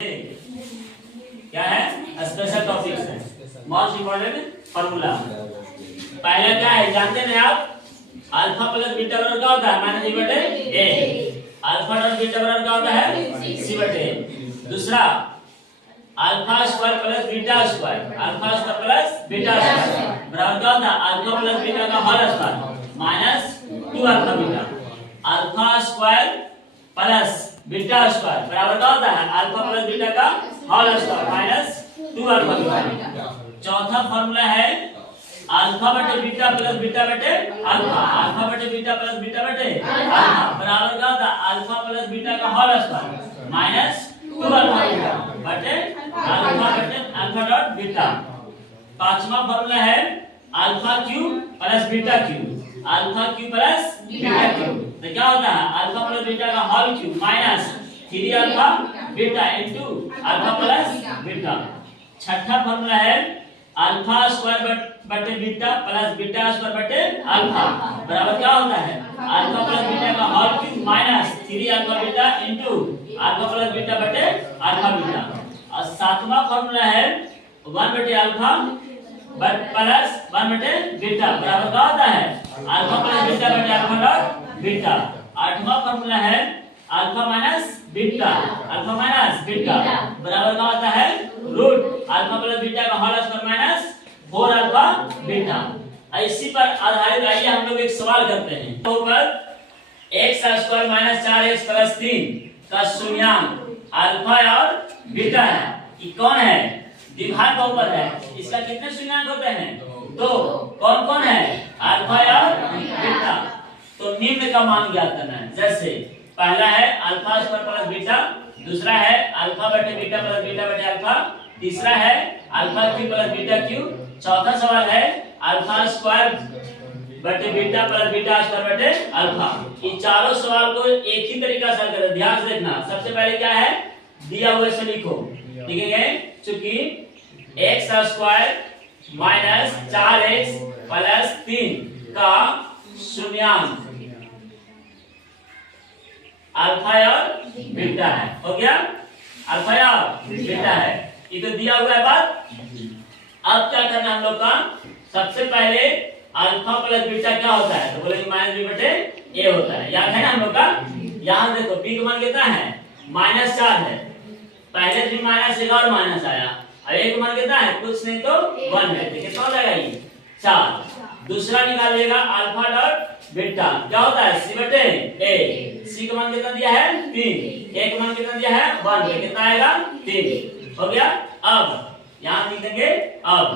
क्या है? Special topics है, मोस्ट इंपॉर्टेंट फार्मूला। पहला क्या है जानते हैं आप? अल्फा प्लस बीटा बराबर क्या होता है? माइनस बी बटे ए। अल्फा डॉट बीटा बराबर क्या होता है? सी बटे ए। दूसरा alpha square plus beta square, alpha square plus beta square बराबर क्या होता है? अल्फा प्लस बीटा का whole square minus 2 alpha beta. Alpha square plus beta square बराबर क्या होता है? अल्फा प्लस बीटा का whole square minus 2 alpha beta. चौथा फार्मूला है अल्फा बटे बीटा प्लस बीटा बटे अल्फा, अल्फा बटे बीटा प्लस बीटा बटे अल्फा बराबर क्या होता है? अल्फा प्लस बीटा का whole square minus 2 alpha beta बटे अल्फा बटे अल्फा डॉट बीटा। पांचवा फार्मूला है alpha cube plus beta cube, alpha cube plus beta cube तो क्या होता है? अल्फा प्लस बीटा का whole cube minus 3 alpha beta into alpha plus beta. छठा फार्मूला है अल्फा स्क्वायर बटे बीटा प्लस बीटा स्क्वायर बटे अल्फा बराबर क्या होता है? अल्फा प्लस बीटा का whole cube minus 3 alpha beta into alpha plus beta बटे अल्फा बीटा। और सातवां फार्मूला है 1 बटे अल्फा प्लस 1 बटे बीटा बराबर क्या होता है? अल्फा प्लस बीटा बटे अल्फा डॉट बीटा। आठवां फार्मूला है alpha minus beta, alpha minus beta बराबर क्या होता है? रूट अल्फा प्लस बीटा का whole square minus 4 alpha beta. इसी पर आधारित आइए हम लोग एक सवाल करते हैं। तो ऊपर x square minus 4x plus 3 का शून्यांक अल्फा और बीटा है। ये कौन है? द्विघात बहुपद है। इसका कितने शून्यांक होते हैं? दो। कौन कौन है? अल्फा और बीटा। तो निम्न का मान ज्ञात करना है। जैसे पहला है अल्फा स्क्वायर प्लस बीटा, दूसरा है अल्फा बटे बीटा प्लस बीटा बटे अल्फा, तीसरा है alpha cube plus beta cube, चौथा सवाल है अल्फा स्क्वायर बटे बीटा प्लस बीटा स्क्वायर बटे अल्फा। ये चारों सवाल को एक ही तरीका से हल करें। ध्यान से देखना। सबसे पहले क्या है? दिया हुआ से लिखो। लिखेंगे चूंकि x square minus 4x plus 3 का शून्यांक अल्फा और बीटा है। हो गया? अल्फा और बीटा है। ये तो दिया हुआ है बात। अब क्या करना हम लोग का? सबसे पहले अल्फा प्लस बीटा क्या होता है? तो बोलेंगे माइनस बी बटे ए होता है। याद है ना हम लोग का? यहाँ देखो पी का मान कितना है? माइनस 4 है। पहले भी माइनस एक और माइनस आया। अब एक मान कितना है? कुछ नहीं तो 1 है। देखिए तो लगेगा ये 4। दूसरा निकालिएगा अल्फा डॉट बीटा क्या होता है? सी बटे ए। सी का मान कितना दिया है? 3। ए का मान कितना दिया है? 1। कितना आएगा? 3। हो गया? अब यहाँ लिख देंगे। अब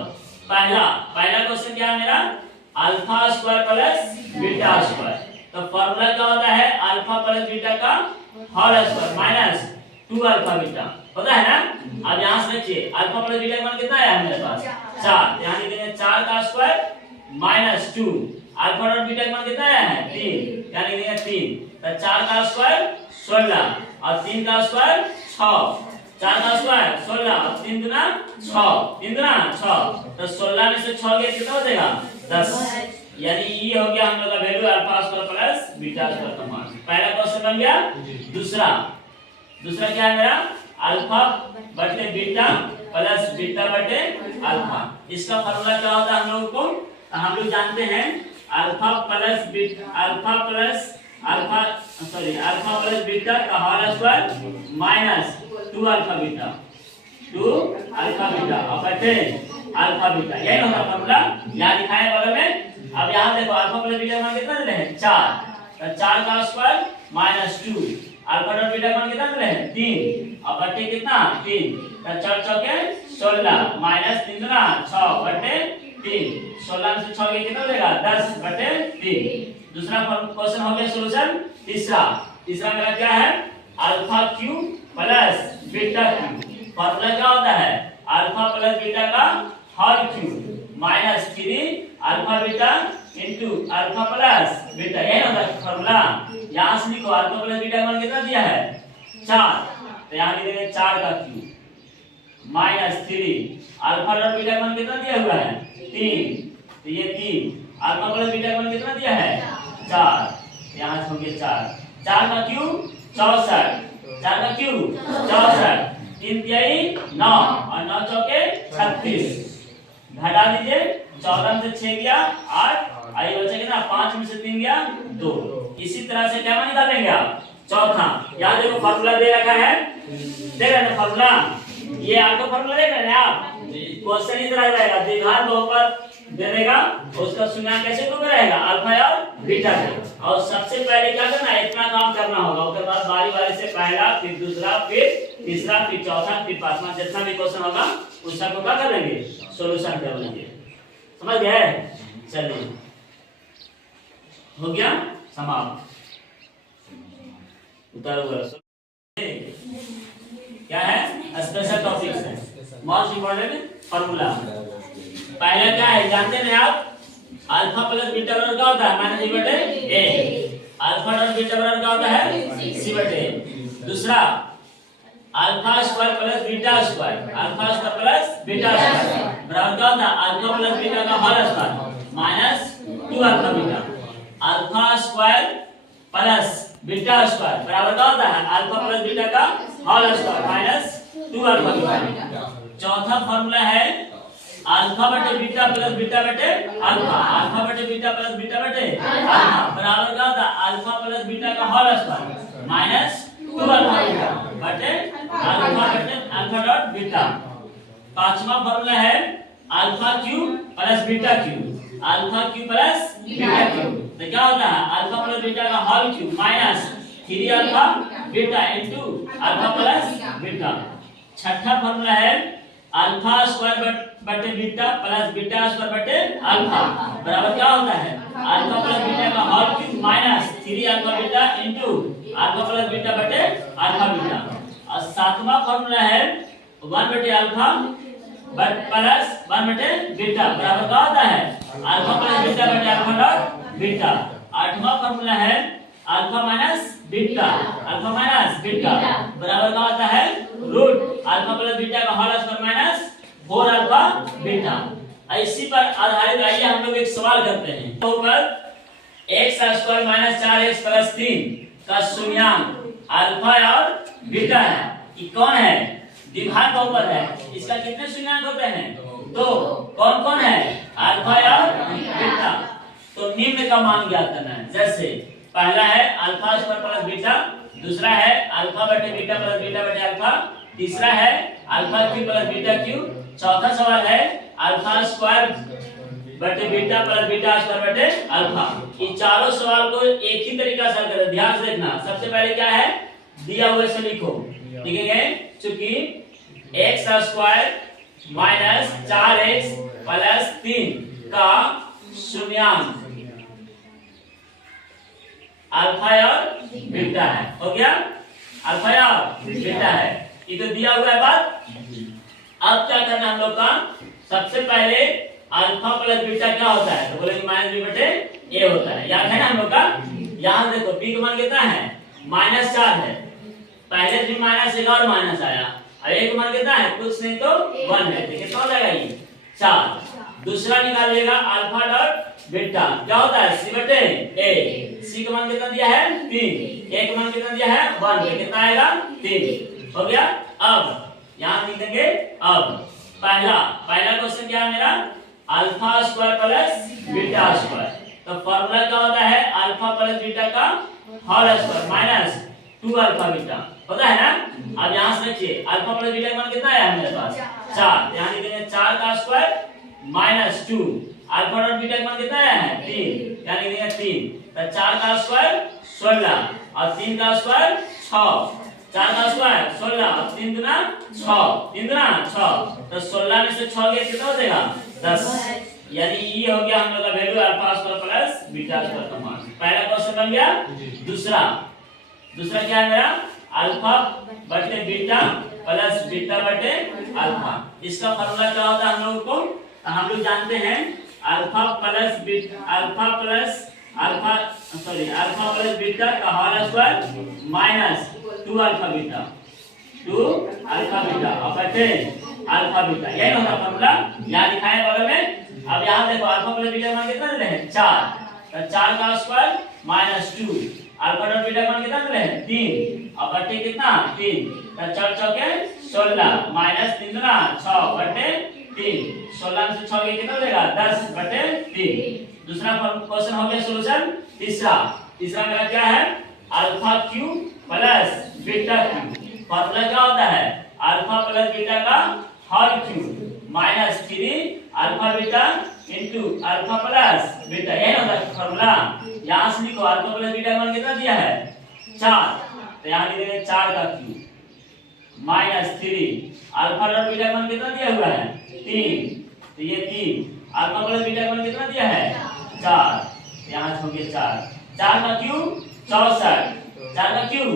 पहला क्वेश्चन क्या है मेरा? Alpha square plus beta square. तो फॉर्मूला क्या होता है? अल्फा प्लस बीटा का whole square minus 2 alpha beta होता है ना। अब यहाँ से देखिए अल्फा प्लस बीटा का मान कितना है मेरे पास? 4। यहाँ लिख देंगे 4 का square minus 2 alpha dot beta का मान कितना है? 3। यहाँ लिख देंगे 3। तो 4 का स्क्वायर 16 और 3 का स्क्वायर 6। 4 का स्क्वायर 16 और 3 दूना 6, 3 दूना 6। तो 16 में से 6 गया कितना हो जाएगा? 10। यानी ये हो गया हम लोग का value alpha square plus beta square का मान। पहला क्वेश्चन बन गया। दूसरा क्या है मेरा? अल्फा बटे बीटा प्लस बीटा बटे अल्फा। इसका फार्मूला क्या होता है हम लोगों को? हम लोग जानते हैं अल्फा प्लस बीटा का whole square minus 2 alpha beta और बटे अल्फा बीटा। यही होगा फार्मूला। यहाँ लिखा है बगल में। अब यहाँ देखो अल्फा प्लस बीटा मान कितना दे रहे हैं? 4। तो 4 का square minus 2 alpha dot beta मान कितना दे रहे हैं? 3 और बटे कितना? 3। तो 4 चौके 16 माइनस 3 दूना 6 बटे 3। 16 में से 6 गया कितना देगा? 10 बटे 3। दूसरा क्वेश्चन हो गया सोल्यूशन। तीसरा मेरा क्या है? Alpha cube plus beta cube. Formula क्या होता है? अल्फा प्लस बीटा का whole cube minus 3 alpha beta into alpha plus beta. यही होता है फार्मूला। यहाँ से लिखो अल्फा प्लस बीटा का मान कितना दिया है? 4। तो यहाँ लिख देंगे 4 का cube minus 3 alpha dot beta का मान कितना दिया हुआ है? 3। तो ये 3 अल्फा प्लस बीटा का मान कितना दिया है? 4। यहाँ से हो गया 4 का क्यूब 64। 4 का क्यूब 64 3 तिहाई 9 और 9 चौके 36 घटा दीजिए 14 से 6 गया 8 आई बचेगा ना 5 में से 3 गया 2। इसी तरह से क्या निकालेंगे आप चौथा। यहाँ देखो फार्मूला दे रखा है, देख रहे हैं फार्मूला, ये आपको फार्मूला देख रहे हैं आप। क्वेश्चन इस तरह रहेगा, द्विघात बहुपद दे देगा उसका शून्यांक कैसे रूप में रहेगा अल्फा और बीटा का। और सबसे पहले क्या करना है, इतना काम करना होगा। उसके बाद बारी बारी से पहला, फिर दूसरा, फिर तीसरा, फिर चौथा, फिर पांचवा, जितना भी क्वेश्चन होगा उस सबको क्या कर लेंगे, सॉल्यूशन कर लेंगे। समझ गए? चलिए हो गया समाप्त। उतारो क्या है, स्पेशल टॉपिक्स है, मोस्ट इंपॉर्टेंट फार्मूला। पहला क्या है जानते हैं आप, अल्फा प्लस बीटा बराबर क्या होता है, माइनस बी बटे ए। अल्फा डॉट बीटा बराबर क्या होता है, सी बटे ए। दूसरा alpha square plus beta square, alpha square plus beta square बराबर क्या होता है, अल्फा प्लस बीटा का whole square minus 2 alpha beta. Alpha square plus beta square बराबर क्या होता है, अल्फा प्लस बीटा का whole square minus 2 alpha beta. चौथा फार्मूला है अल्फा बटे बीटा प्लस बीटा बटे अल्फा, अल्फा बटे बीटा प्लस बीटा बटे अल्फा बराबर क्या होता है, अल्फा प्लस बीटा का whole square minus 2 alpha beta बटे अल्फा बटे अल्फा डॉट बीटा। पांचवा फार्मूला है alpha cube plus beta cube, alpha cube plus beta cube तो क्या होता है, अल्फा प्लस बीटा का whole cube minus 3 alpha beta into alpha plus beta. छठा फार्मूला है अल्फा स्क्वायर बटे बीटा प्लस बीटा स्क्वायर बटे अल्फा बराबर क्या होता है, अल्फा प्लस बीटा का whole cube minus 3 alpha beta into alpha plus beta बटे अल्फा बीटा। और सातवां फार्मूला है 1 बटे अल्फा प्लस 1 बटे बीटा बराबर क्या होता है, अल्फा प्लस बीटा बटे अल्फा डॉट बीटा। आठवां फार्मूला है alpha minus beta, alpha minus beta बराबर क्या होता है, रूट अल्फा प्लस बीटा का whole square minus 4 alpha beta. इसी पर आधारित आइए हम लोग एक सवाल करते हैं। ऊपर x square minus 4x plus 3 का शून्यांक अल्फा और बीटा है, ये कौन है, द्विघात बहुपद है, इसका कितने शून्यांक होते हैं, तो कौन कौन है, अल्फा और बीटा। तो निम्न का मान ज्ञात करना है। जैसे पहला है अल्फा स्क्वायर प्लस बीटा, दूसरा है अल्फा बटे बीटा प्लस बीटा बटे अल्फा, तीसरा है alpha cube plus beta cube, चौथा सवाल है अल्फा स्क्वायर बटे बीटा प्लस बीटा स्क्वायर बटे अल्फा। इन चारों सवाल को एक ही तरीका से करें, ध्यान से देखना। सबसे पहले क्या है, दिया हुआ से लिखो, लिखेंगे चूंकि x square minus 4x plus 3 का शून्यांक अल्फा और बीटा है, हो गया, अल्फा और बीटा है, ये तो दिया हुआ है बात। अब क्या करना हम लोग का, सबसे पहले अल्फा प्लस बीटा क्या होता है, तो बोलेंगे माइनस बी बटे ए होता है, याद है ना हम लोग का। यहाँ देखो बी का मान कितना है, -4 है, पहले भी माइनस एक और माइनस आया, अब ए का मान कितना है, कुछ नहीं तो 1 है, तो कितना हो जाएगा ये 4। दूसरा निकालिएगा अल्फा डॉट बीटा क्या होता है, सी बटे ए, सी का मान कितना दिया है 3, ए का मान कितना दिया है 1, तो कितना आएगा 3, हो गया। अब यहाँ लिखेंगे, अब पहला क्वेश्चन क्या है मेरा, alpha square plus beta square, तो फॉर्मूला क्या होता है, अल्फा प्लस बीटा का whole square minus 2 alpha beta होता है ना। अब यहाँ से देखिए अल्फा प्लस बीटा का मान कितना है मेरे पास 4, यहाँ लिखेंगे 4 का square minus 2, alpha dot beta का मान कितना है 3, यानी लिखेंगे 3, तो 4 का स्क्वायर 16 और 3 का स्क्वायर 6, 4 का स्क्वायर 16 और 3 गुना 6, 3 गुना 6, तो 16 में से 6 गया कितना हो जाएगा 10, यानी ये हो गया हम लोग का value alpha square plus beta square का मान। पहला क्वेश्चन बन गया। दूसरा क्या है मेरा, अल्फा बटे बीटा प्लस बीटा बटे अल्फा, इसका फार्मूला क्या होता है हम लोगों को, हम लोग जानते हैं अल्फा प्लस बीटा का whole square minus 2 alpha beta और बटे अल्फा बीटा, यही होता फार्मूला, यहाँ लिखा है बगल में। अब यहाँ देखो अल्फा प्लस बीटा का मान कितना दे रहे हैं 4, तो 4 का square minus 2, alpha dot beta का मान कितना दे रहे हैं 3 और बटे कितना 3, तो 4 चौके 16 माइनस 3 गुना 6 बटे 3। 16 में से 6 गया कितना देगा 10 बटे 3। दूसरा क्वेश्चन हो गया सॉल्यूशन। तीसरा मेरा क्या है alpha cube plus beta cube. Formula क्या होता है अल्फा प्लस बीटा का whole cube minus 3 alpha beta into alpha plus beta. यही होता है फॉर्मूला। यहां से लिखो अल्फा प्लस बीटा का मान कितना दिया है 4, तो यहां लिख देंगे 4 का cube minus 3 alpha dot beta का मान कितना दिया हुआ है 3, तो ये 3 अल्फा प्लस बीटा का मान कितना दिया है 4, यहां हो गया 4 का क्यूब 64, 4 का क्यूब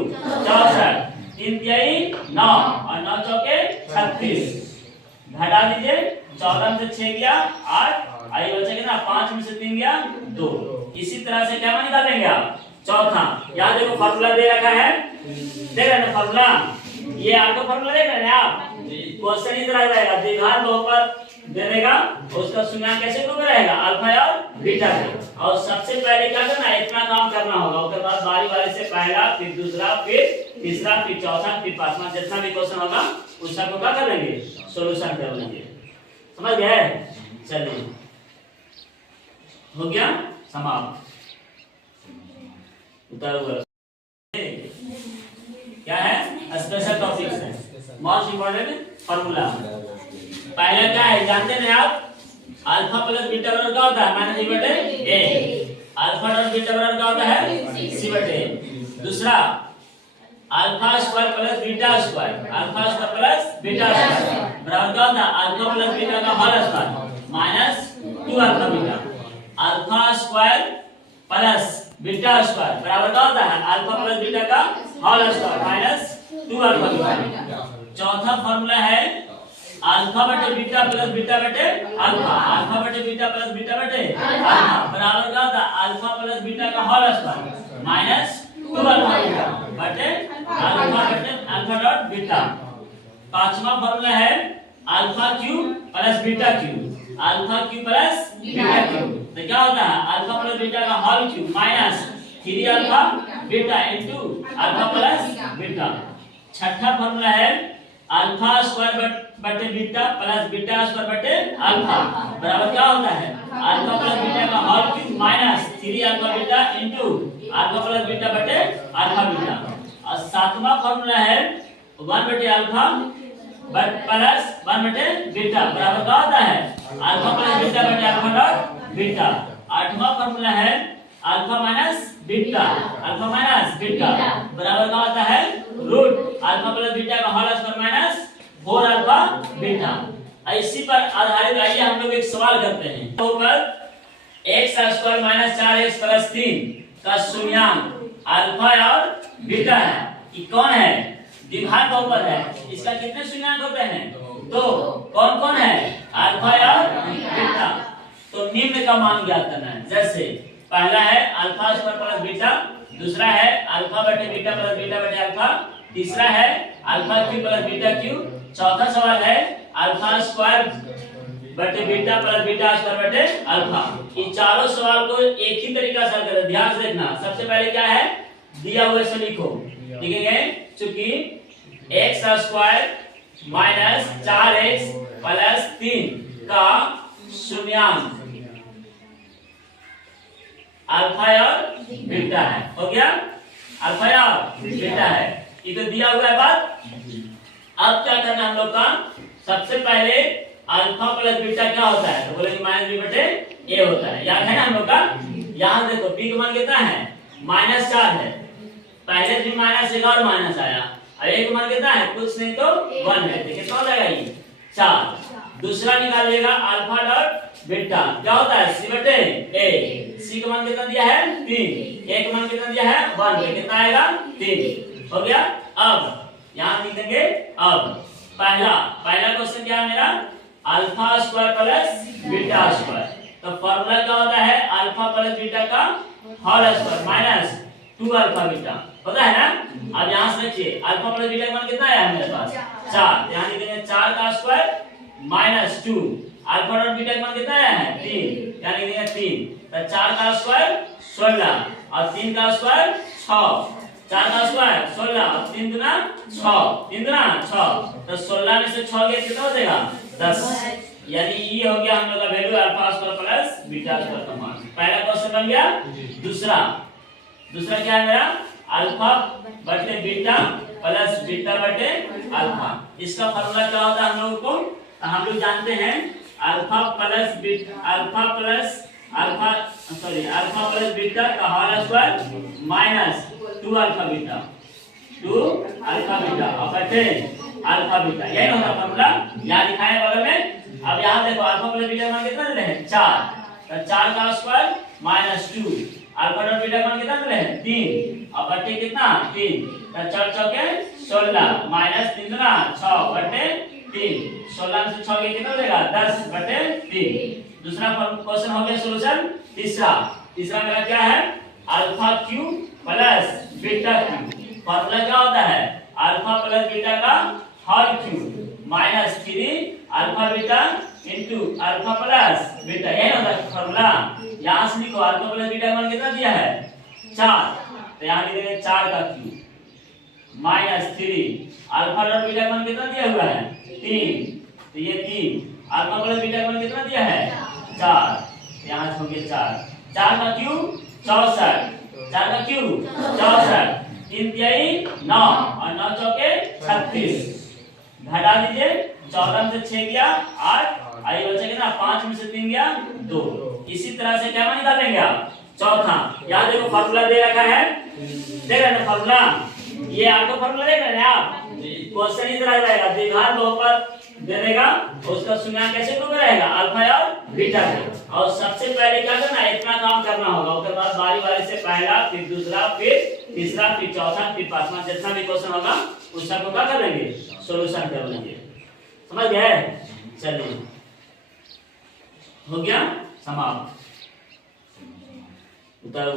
64, 3 दिया 9 और 9 चौके 36। घटा दीजिए 14 में से 6 गया 8, आई बचा कितना 5 में से 3 गया 2। इसी तरह से क्या मान निकालेंगे आप चौथा। यहाँ देखो फॉर्मूला दे रखा है, देख रहे हैं फॉर्मूला, ये आपको फॉर्मूला देख रहे हैं आप। क्वेश्चन इस तरह रहेगा द्विघात बहुपद दे देगा उसका शून्य कैसे रूप रहेगा अल्फा और बीटा का। और सबसे पहले क्या करना है इतना काम करना होगा, उसके बाद बारी बारी से पहला फिर दूसरा फिर तीसरा फिर चौथा फिर पांचवा जितना भी क्वेश्चन होगा उस सबको क्या कर लेंगे सॉल्यूशन कर लेंगे। समझ गए? चलिए हो गया समाप्त। उतर क्या है स्पेशल टॉपिक्स है मोस्ट इंपॉर्टेंट फार्मूला। पहला क्या है जानते हैं आप अल्फा प्लस बीटा बराबर क्या होता है माइनस बटे ए। अल्फा डॉट बीटा बराबर क्या होता है सी बटे ए। दूसरा alpha square plus beta square, alpha square plus beta square बराबर क्या होता है अल्फा प्लस बीटा का whole square minus 2 alpha beta. Alpha square plus beta square बराबर क्या होता है अल्फा प्लस बीटा का whole square minus 2 alpha beta. चौथा फार्मूला है अल्फा बटे बीटा प्लस बीटा बटे अल्फा, अल्फा बटे बीटा प्लस बीटा बटे अल्फा बराबर क्या होता है अल्फा प्लस बीटा का whole square minus 2 alpha beta बटे अल्फा बटे अल्फा डॉट बीटा। पांचवा फार्मूला है alpha cube plus beta cube, alpha cube plus beta cube, तो क्या होता है अल्फा प्लस बीटा का whole cube minus 3 alpha beta into alpha plus beta. छठा फार्मूला है अल्फा स्क्वायर बटे बीटा प्लस बीटा स्क्वायर बटे अल्फा बराबर क्या होता है अल्फा प्लस बीटा का whole cube minus 3 alpha beta into alpha plus beta बटे अल्फा बीटा। और सातवां फार्मूला है 1 बटे अल्फा प्लस 1 बटे बीटा बराबर क्या होता है अल्फा प्लस बीटा बटे अल्फा डॉट बीटा। आठवां फार्मूला है alpha minus beta, alpha minus beta बराबर क्या होता है रूट अल्फा प्लस बीटा का whole square minus 4 alpha beta. इसी पर आधारित आइए हम लोग एक सवाल करते हैं। तो पर x square minus 4x plus 3 का शून्यांक अल्फा और बीटा है, ये कौन है द्विघात बहुपद है, इसका कितने शून्यांक होते हैं तो कौन कौन है अल्फा और बीटा। तो निम्न का मान ज्ञात करना है। जैसे पहला है अल्फा स्क्वायर प्लस बीटा, दूसरा है अल्फा बटे बीटा प्लस बीटा बटे अल्फा, तीसरा है alpha cube plus beta cube, चौथा सवाल है अल्फा स्क्वायर बटे बीटा प्लस बीटा स्क्वायर बटे अल्फा। इन चारों सवाल को एक ही तरीका से हल करें, ध्यान से देखना। सबसे पहले क्या है दिया हुए से लिखो, लिखेंगे चूंकि x square minus 4x plus 3 का शून्यांक अल्फा और बीटा है, हो गया अल्फा और बीटा है, ये तो दिया हुआ है बात। अब क्या करना है हम लोग का, सबसे पहले अल्फा प्लस बीटा क्या होता है तो बोलेंगे माइनस बी बटे ए होता है, याद है ना हम लोग का। यहाँ देखो बी का मान कितना है माइनस 4 है, पहले भी माइनस एक और माइनस आया, अब ए का मान कितना है कुछ नहीं तो 1 है, तो कितना हो जाएगा ये 4। दूसरा निकालिएगा अल्फा डॉट बीटा क्या होता है सी बटे ए, सी का मान कितना दिया है 3, ए का मान कितना दिया है 1, तो कितना आएगा 3, हो गया। अब यहाँ लिख देंगे अब पहला क्वेश्चन क्या है मेरा alpha square plus beta square, तो फॉर्मूला क्या होता है अल्फा प्लस बीटा का whole square minus 2 alpha beta होता है ना। अब यहाँ से देखिए अल्फा प्लस बीटा का मान कितना आया मेरे पास 4, यहाँ लिख देंगे 4 का square minus 2 alpha dot beta का मान कितना आया है 3, यानी देंगे 3, तो 4 का स्क्वायर 16 और 3 का स्क्वायर 6, 4 का स्क्वायर 16 और 3 दूना 6, 3 दूना 6, तो 16 में से 6 गया कितना हो जाएगा 10। यानी ये हो गया हम लोग का value alpha square plus beta square का मान। पहला क्वेश्चन बन गया। दूसरा क्या है मेरा अल्फा बटे बीटा प्लस बीटा बटे अल्फा। इसका फार्मूला क्या होता है हम लोगों को, हम लोग जानते हैं अल्फा प्लस बीटा का whole square minus 2 alpha beta और बटे अल्फा बीटा, यही होता फार्मूला। यहाँ लिखा है बगल में। अब यहाँ देखो अल्फा प्लस बीटा का मान कितना दे रहे हैं 4, तो 4 का square minus 2, alpha dot beta का मान कितना दे रहे हैं 3 और बटे कितना 3, तो 4 चौके 16 माइनस 3 दूना 6 बटे 3, 16 में से 6 गया कितना देगा 10 बटे 3। दूसरा क्वेश्चन हो गया सोल्यूशन। तीसरा मेरा क्या है alpha cube plus beta cube. Formula क्या होता है अल्फा प्लस बीटा का whole cube minus 3 alpha beta into alpha plus beta, यही होता है फार्मूला। यहां से लिखो अल्फा प्लस बीटा का मान कितना दिया है 4, तो यहां लिखेंगे 4 का cube minus 3 alpha dot beta का मान कितना दिया हुआ है 3, तो ये 3 अल्फा प्लस बीटा का मान कितना दिया है 4, यहां से हो गया 4 का क्यूब 64, 4 का क्यूब 64, 3 दिया 9 और 9 चौके 36, घटा दीजिए 14 में से 6 गया 8, आई बचा कितना 5 में से 3 गया 2। इसी तरह से क्या मान निकालेंगे आप चौथा। यहाँ देखो फार्मूला दे रखा है, देख रहे हैं फार्मूला, ये आपको फार्मूला देख रहे हैं आप। क्वेश्चन इस तरह रहेगा द्विघात बहुपद दे देगा, उसका शून्य कैसे प्रूव रहेगा अल्फा और बीटा को। और सबसे पहले क्या करना है इतना काम करना होगा, उसके बाद बारी से पहला फिर दूसरा फिर तीसरा फिर चौथा फिर पांचवा जितना भी क्वेश्चन होगा उस सबको क्या कर लेंगे सॉल्यूशन कर लेंगे। समझ गए? चलिए हो गया समाप्त। उतारो